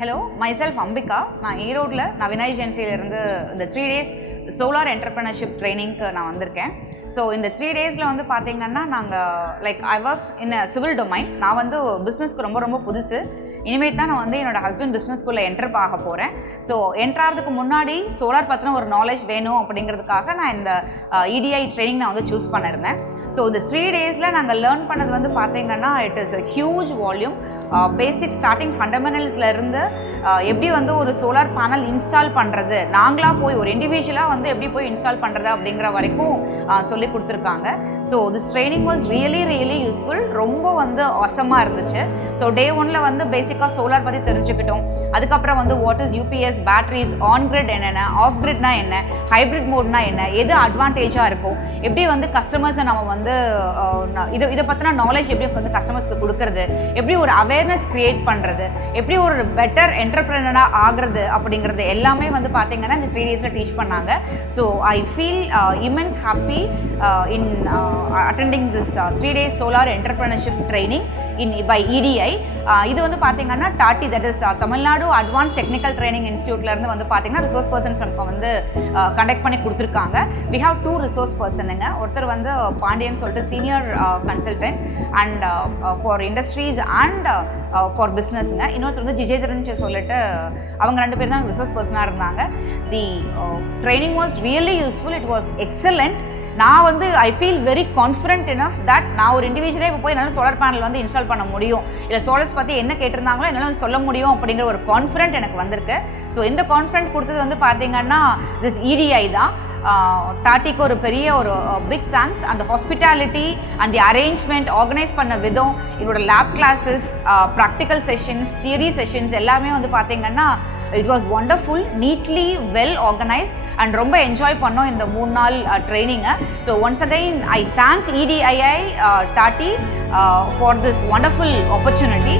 Hello, myself Ambika. நான் ஈரோடில் நவீனா ஏஜென்சியிலேருந்து இந்த 3 days சோலார் என்டர்பிரினர்ஷிப் ட்ரைனிங்க்கு நான் வந்திருக்கேன். ஸோ இந்த 3 daysல வந்து பார்த்தீங்கன்னா நாங்கள் I was in a civil domain. நான் வந்து பிஸ்னஸ்க்கு ரொம்ப புதுசு. இனிமேட் தான் நான் வந்து என்னோடய ஹஸ்பண்ட் பிஸ்னஸ்குள்ளே என்டர் ஆக போகிறேன். ஸோ என்டர் ஆகிறதுக்கு முன்னாடி சோலார் பற்றின ஒரு நாலேஜ் வேணும் அப்படிங்கிறதுக்காக நான் இந்த EDI ட்ரைனிங் நான் வந்து சூஸ் பண்ணியிருந்தேன். ஸோ இந்த 3 daysல நாங்கள் லேர்ன் பண்ணது வந்து பார்த்தீங்கன்னா it is a huge volume. Basic starting ஃபண்டமெண்டல்ஸில் இருந்து எப்படி வந்து ஒரு சோலார் பேனல் இன்ஸ்டால் பண்ணுறது, நாங்களாக போய் ஒரு இண்டிவிஜுவலாக வந்து எப்படி போய் இன்ஸ்டால் பண்ணுறது அப்படிங்கிற வரைக்கும் சொல்லி கொடுத்துருக்காங்க. So this training was really useful. ரொம்ப வந்து அவசமாக இருந்துச்சு. ஸோ டே 1ல் வந்து பேசிக்காக சோலார் பற்றி தெரிஞ்சுக்கிட்டோம். அதுக்கப்புறம் வந்து what is UPS, batteries, on grid என்னென்ன, ஆஃப் கிரிட்னா என்ன, ஹைப்ரிட் மோட்னா என்ன, எது அட்வான்டேஜாக இருக்கும், எப்படி வந்து கஸ்டமர்ஸை நம்ம வந்து இதை பற்றின நாலேஜ் எப்படி வந்து கஸ்டமர்ஸ்க்கு கொடுக்கறது, எப்படி ஒரு அவேர்னஸ் கிரியேட் பண்ணுறது, எப்படி ஒரு பெட்டர் என்டர்பிரினராக ஆகிறது அப்படிங்கிறது எல்லாமே வந்து பார்த்தீங்கன்னா இந்த 3 daysல டீச் பண்ணாங்க. So I feel immense happy in attending this 3 days solar entrepreneurship training by EDI. இது வந்து பார்த்தீங்கன்னா டாட்டி, that is Tamil Nadu advance technical training இன்ஸ்டியூட்லேருந்து வந்து பார்த்தீங்கன்னா ரிசோர்ஸ் பர்சன்ஸ் வந்து கண்டக்ட் பண்ணி கொடுத்துருக்காங்க. வி ஹாவ் 2 ரிசோர்ஸ் பர்சனுங்க. ஒருத்தர் வந்து பாண்டியன் சொல்லிட்டு senior consultant and for industries and for பிஸ்னஸ்ங்க. இன்னொருத்தர் வந்து ஜிஜேதரன் சொல்லிட்டு அவங்க 2 பேர் தான் ரிசோர்ஸ் பர்சனாக இருந்தாங்க. The training was really useful. It was excellent. நான் வந்து I feel very confident enough that நான் ஒரு இண்டிவிஜுவலே இப்போ போய் என்னால் சோலார் பேனல் வந்து இன்ஸ்டால் பண்ண முடியும், இல்லை சோலர்ஸ் பற்றி என்ன கேட்டிருந்தாங்களோ என்னால் வந்து சொல்ல முடியும் அப்படிங்கிற ஒரு கான்ஃபிடென்ட் எனக்கு வந்திருக்கு. ஸோ இந்த கான்ஃபிடென்ட் கொடுத்தது வந்து பார்த்தீங்கன்னா திஸ் EDI தான். டாட்டிக்கு ஒரு பெரிய ஒரு பிக் தேங்க்ஸ். அந்த hospitality and the arrangement, organise பண்ண விதம், என்னோட lab classes, practical sessions, theory sessions எல்லாமே வந்து பார்த்தீங்கன்னா it was wonderful, neatly well organised and ரொம்ப என்ஜாய் பண்ணோம் இந்த 3 நாள் ட்ரைனிங்கை. So once again I thank EDII டாட்டி ஃபார் திஸ் ஒண்டர்ஃபுல் ஆப்பர்ச்சுனிட்டி.